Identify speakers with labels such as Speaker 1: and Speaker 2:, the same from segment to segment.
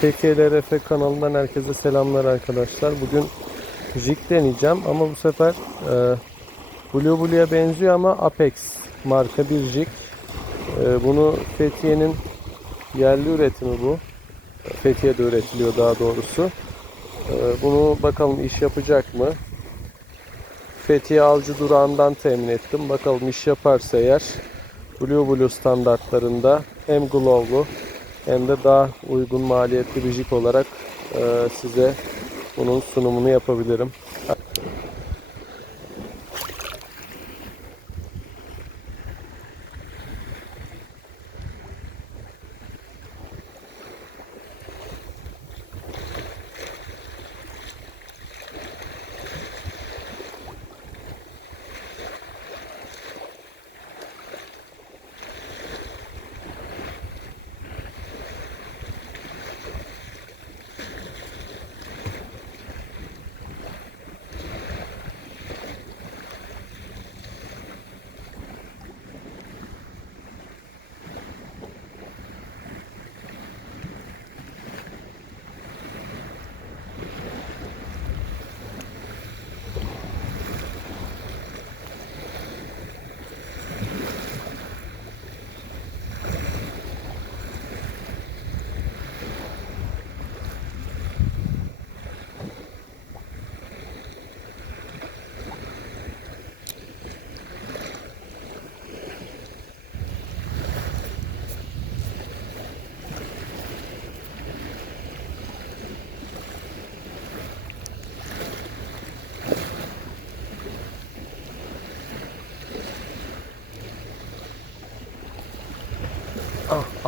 Speaker 1: Fethiye RF kanalından herkese selamlar arkadaşlar. Bugün jig deneyeceğim ama bu sefer e, Blue Blue'ya benziyor ama Apex marka bir jig. E, bunu Fethiye'nin yerli üretimi bu. Fethiye'de üretiliyor daha doğrusu. E, bunu bakalım iş yapacak mı? Fethiye Avcı durağından temin ettim. Bakalım iş yaparsa eğer Blue Blue standartlarında hem glowlu hem de daha uygun maliyetli bir jig olarak e, size bunun sunumunu yapabilirim.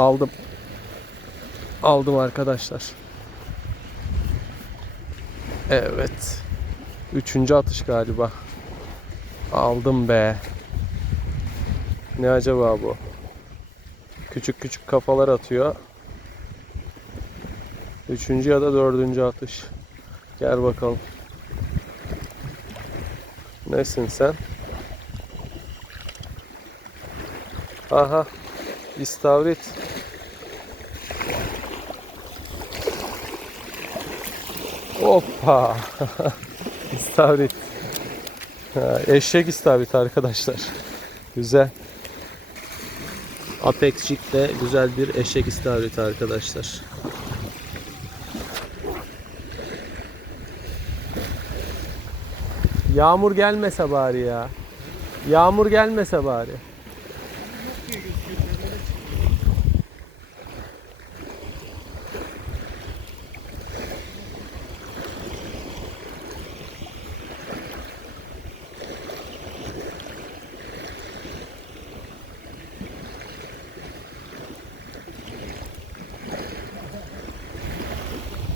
Speaker 1: Aldım. Aldım arkadaşlar. Evet. Üçüncü atış galiba. Aldım be. Ne acaba bu? Küçük küçük kafalar atıyor. Üçüncü ya da dördüncü atış. Gel bakalım. Nesin sen? Aha. İstavrit. Hoppa. İstavrit. Eşek istavrit arkadaşlar. Güzel. Apex Jig de güzel bir eşek istavrit arkadaşlar. Yağmur gelmese bari ya. Yağmur gelmese bari.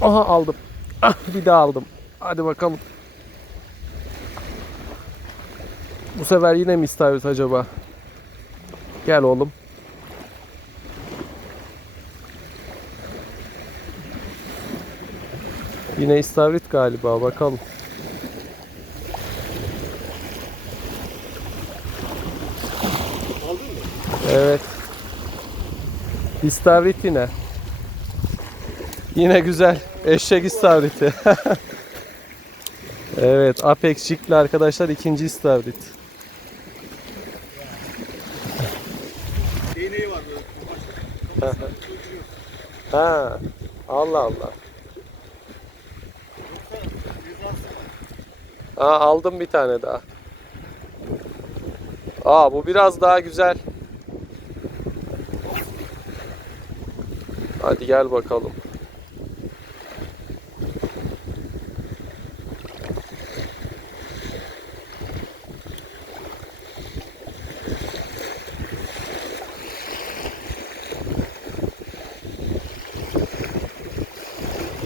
Speaker 1: Aha aldım. Ah bir daha aldım. Hadi bakalım. Bu sefer yine mi istavrit acaba? Gel oğlum. Yine istavrit galiba bakalım. Evet. İstavrit yine. Yine güzel. Eşek istavriti. evet. Apex Jig'le arkadaşlar ikinci istavrit.
Speaker 2: Değneği var böyle.
Speaker 1: Ha. Allah Allah. Aa, aldım bir tane daha. Aa bu biraz daha güzel. Hadi gel bakalım.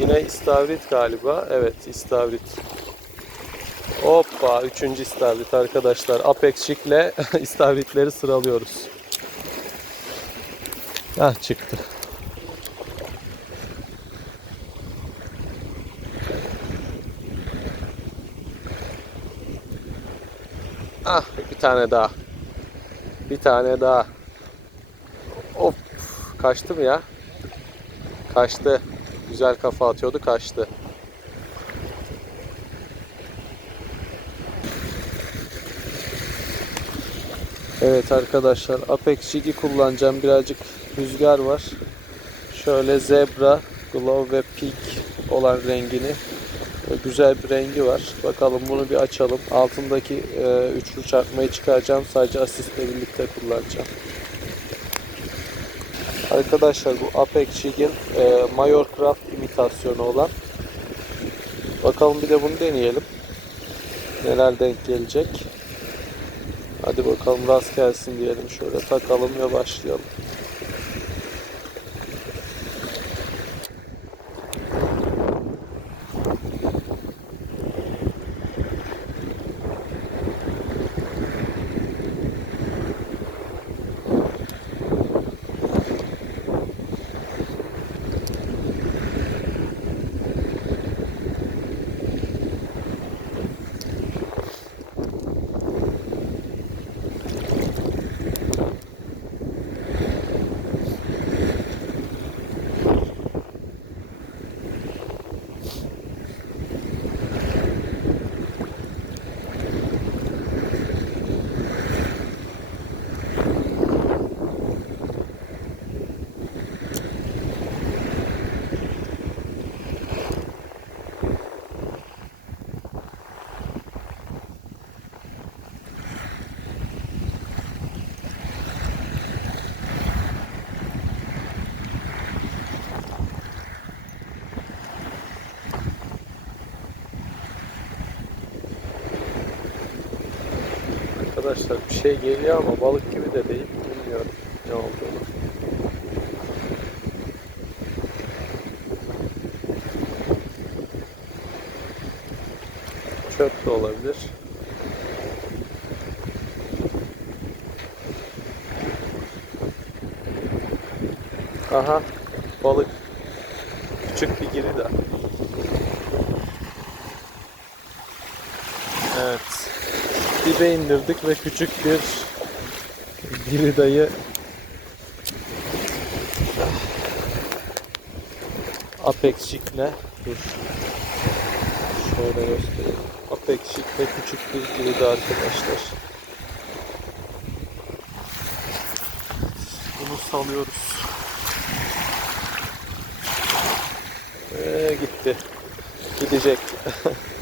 Speaker 1: Yine istavrit galiba. Evet istavrit. Hoppa üçüncü istavrit arkadaşlar. Apex Jig'le istavritleri sıralıyoruz. Ah çıktı. Ah bir tane daha. Bir tane daha. Hop kaçtı mı ya? Kaçtı. Güzel kafa atıyordu kaçtı. Evet arkadaşlar Apex Jig'i kullanacağım. Birazcık rüzgar var. Şöyle zebra, glow ve peak olan rengini güzel bir rengi var. Bakalım bunu bir açalım. Altındaki e, üçlü çarpmayı çıkaracağım. Sadece asistle birlikte kullanacağım. Arkadaşlar bu Apex Jig'in e, Major Craft imitasyonu olan. Bakalım bir de bunu deneyelim. Neler denk gelecek. Hadi bakalım rast gelsin diyelim. Şöyle takalım ve başlayalım. Arkadaşlar bir şey geliyor ama balık gibi de değil. Bilmiyorum ne olduğunu. Çöp de olabilir. Aha balık. Küçük bir giri de. Evet. Dibe indirdik ve küçük bir giridayı Apex Chick'le dur. Şöyle göstereyim. Apex Chick'le küçük bir girida arkadaşlar. Bunu salıyoruz. Ve gitti. Gidecek.